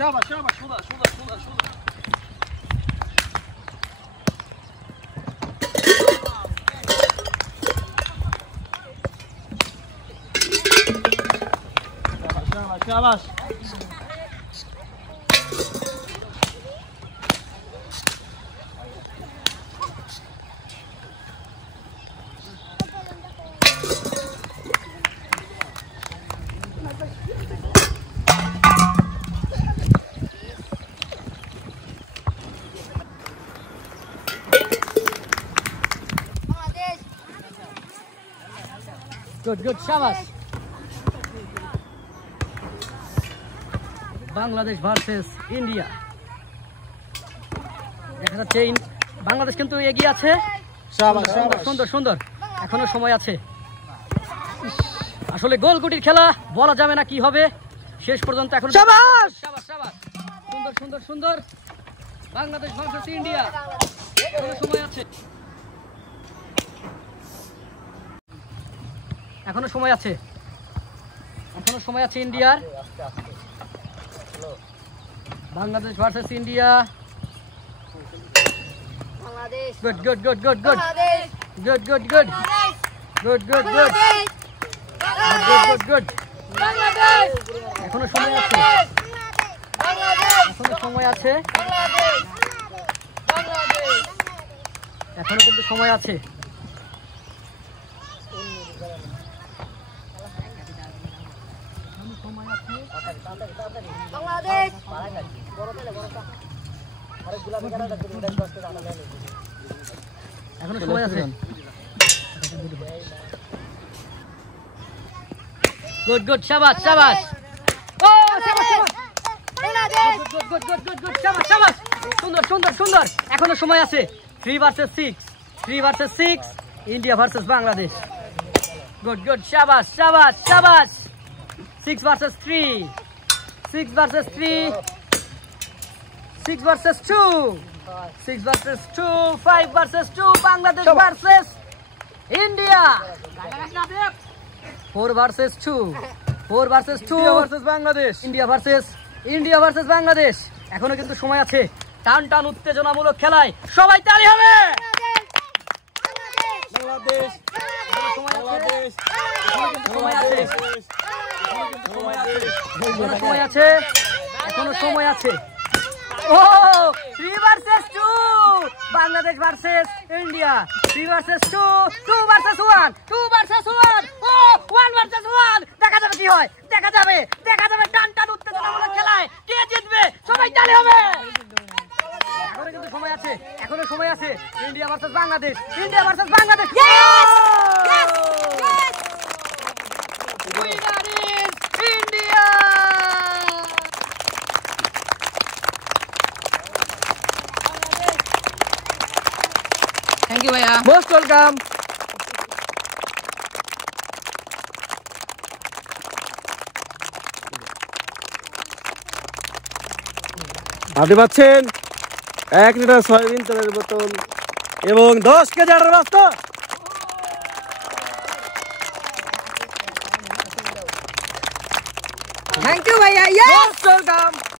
শাবাশ শাবাশ সুন্দর সুন্দর সুন্দর সুন্দর শাবাশ শাবাশ Good, good, shabash. Bangladesh versus India. দেখা যাচ্ছে বাংলাদেশ কিন্তু এগিয়ে আছে। শাবাশ সুন্দর শাবাশ সুন্দর সুন্দর, এখনো সময় আছে। আসলে গোলগুটির খেলা, বলা যাবে না কি হবে শেষ পর্যন্ত। এখন শাবাশ শাবাশ শাবাশ, সুন্দর সুন্দর সুন্দর। বাংলাদেশ ভার্সেস ইন্ডিয়া, এখনো সময় আছে, এখনো সময় আছে, এখনো সময় আছে ইন্ডিয়ার। Bangladesh versus India. Good good good good good good good good good good good good good. এখনো সময় আছে, এখনো সময় আছে, এখনো কিন্তু সময় আছে। এখনো সময় আছে। গুড গুড, শাবাশ শাবাশ। ও শাবাশ শাবাশ, good good good good good, শাবাশ শাবাশ, সুন্দর সুন্দর সুন্দর। এখনো সময় আছে। 3 versus 6, 3 versus 6, India versus Bangladesh. Good good, শাবাশ শাবাশ শাবাশ। 6 versus 3, 6 versus 3, 6 versus 2, 6 versus 2, 5 versus 2, Bangladesh versus India. 4 versus 2, 4 versus 2 versus Bangladesh, India versus Bangladesh. এখনো কিন্তু সময় আছে। টান টান উত্তেজনামূলক খেলায় সবাই তালি হবে। বাংলাদেশ বাংলাদেশ সময় আছে, এখনো সময় আছে, এখনো সময় আছে। ও 3 versus 2, Bangladesh versus India. 3 versus 2, 2 versus 1, 2 versus 1, ও 1 ভার্সেস 1। দেখা যাবে কি হয়, দেখা যাবে, দেখা যাবে। টান টান উত্তেজনামূলক খেলায় কে জিতবে সবাই তালি হবে। এখনো কিন্তু সময় আছে, এখনো সময় আছে। India versus Bangladesh, India versus Bangladesh. Winner is India! Thank you, Bhaiya. Most welcome. আপনি পাচ্ছেন 1 লিটার সয়াবিন তেলের বোতল এবং 10 কেজি আটার বস্তা। Thank you, Bhaiya. Yes. Most welcome.